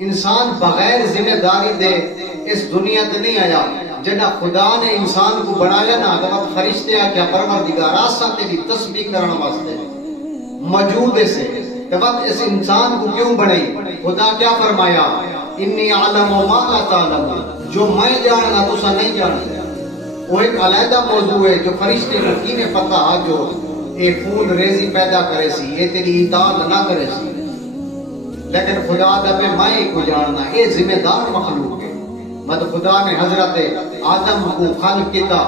انسان بغیر ذمہ داری دے اس دنیا تے نہیں آیا. جڑا خدا نے انسان کو بنایا نا تو فرشتے آ کیا پروردگار آسان تیری تسبیح کرنے واسطے موجود سے تو اس انسان کو کیوں بنائی؟ خدا کیا فرمایا؟ انی عالم ما لا تعلم، جو میں جاننا تسا نہیں جانتے. وہ ایک علیحدہ موضوع ہے جو فرشتے کو کی نے پتا جو اے خون ریزی پیدا کرے سی، یہ تیری اطاعت نہ کرے سی. لیکن خدا دا میں کو جاننا، اے ذمہ دار مخلوق ہے. مطلب خدا نے حضرت آدم کو خلق کیتا،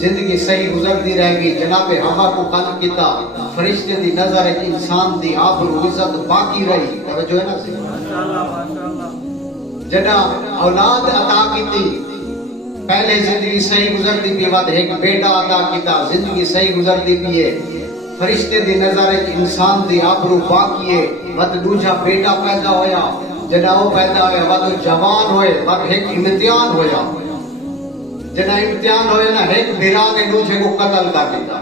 زندگی صحیح گزرتی رہ گئی. جناب ہوا کو خلق کیتا، فرشتے دی نظر ہے کہ انسان دی آبرو عزت باقی رہی. توجہ ہے نا سی؟ جنا اولاد عطا کیتی، پہلے زندگی صحیح گزرتی پی، بعد ایک بیٹا عطا کیتا، زندگی صحیح گزرتی پی ہے. فرشتے دی نظر ہے کہ انسان دی آبرو باقی ہے. بعد دوسرا بیٹا پیدا ہویا، جنا وہ پیدا ہویا، بعد جوان ہوئے، بعد ایک امتحان ہویا. جنا امتحان ہوئے نا، ایک بھرا نے دوسرے کو قتل کر دیتا.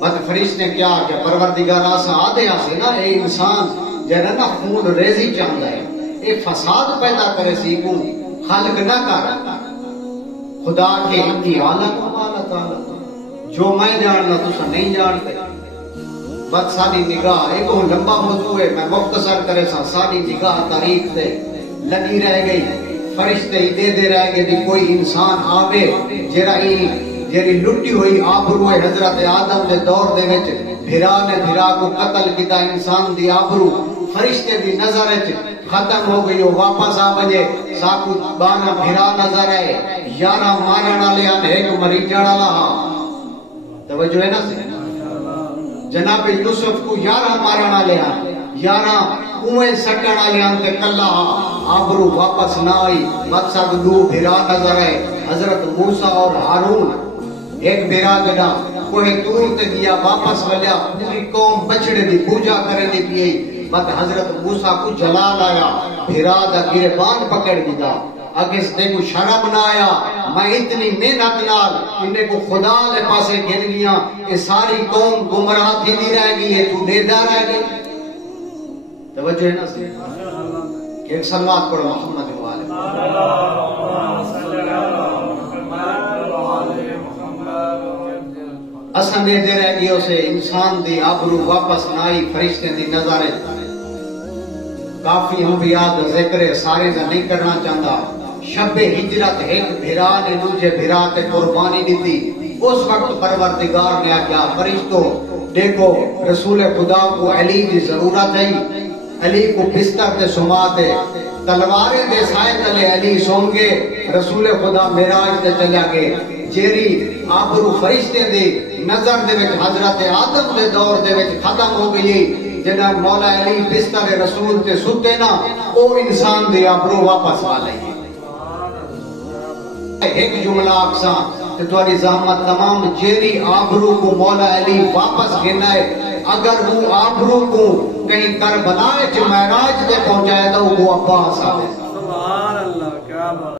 بعد فرشتے نے کیا کہ پروردگار آسا آدھے آسے نا، اے انسان جنا نا خون ریزی چاہتا ہے، اے فساد پیدا کرے سی کو خلق نہ کر. خدا کے انی عالم والا تعالی، جو میں جاننا تسا نہیں جانتے. بس ساری نگاہ ایک لمبا موضوع ہے، میں مختصر کرے سا. ساری نگاہ تاریخ تے لگی رہ گئی. فرشتے ہی دے رہ گئے کہ کوئی انسان آوے جیڑی لٹی ہوئی آبرو ہے حضرت آدم دے دور دے وچ بھرا نے بھرا کو قتل کیتا. انسان دی آبرو فرشتے دی نظر وچ ختم ہو گئی. وہ واپس آ بجے ساکو 12 بھرا نظر آئے، 11 مارن والے ہیں، ایک مری جان والا. توجہ ہے نا سی؟ جناب یوسف کو 11 مارن والے ہیں، 11 کنویں سٹن والے ہیں تے کلا آبرو واپس نہ آئی. مقصد 2 بھرا نظر آئے، حضرت موسیٰ اور ہارون. ایک بھرا جنا کوئی طور تے گیا، واپس ولیا، پوری قوم بچڑے دی پوجا کرنے دی پئی. بعد حضرت موسیٰ کو جلال آیا، بھرا دا گربان پکڑ دیتا. اگر اس نے کو شرم نہ آیا، میں اتنی محنت نال انہیں کو خدا لے پاسے گن گیا، یہ ساری قوم گمراہ تھی دی رہ گئی ہے، تو ڈیدہ رہ گئی. توجہ ہے نا سی؟ ایک صلوات پڑھو محمد والے. اساں دے رہ گئی اسے انسان دی آبرو واپس نہ آئی. فرشتے دی نظر کافی انبیاء دا ذکر سارے دا نہیں کرنا چاہتا. شب ہجرت ایک بھرا نے دوسرے بھرا تے قربانی دیتی. اس وقت پروردگار نے کیا فرشتوں دیکھو رسول خدا کو علی کی ضرورت ہے. علی کو بستر تے سما دے، تلواریں دے سائے تلے علی سون گے. رسول خدا معراج تے چلا گئے. جیری آبرو فرشتے دے نظر دے وچ حضرت آدم دے دور دے وچ ختم ہو گئی. جنہ مولا علی بستر رسول تے ستے نا، او انسان دے آبرو واپس آ لئی. ایک جملہ اقسام تے تمہاری زحمت تمام جیری آبرو کو مولا علی واپس گنا ہے. اگر وہ آبرو کو کہیں کربلا وچ معراج تے پہنچایا تو وہ عباس آ. سبحان اللہ، کیا بات.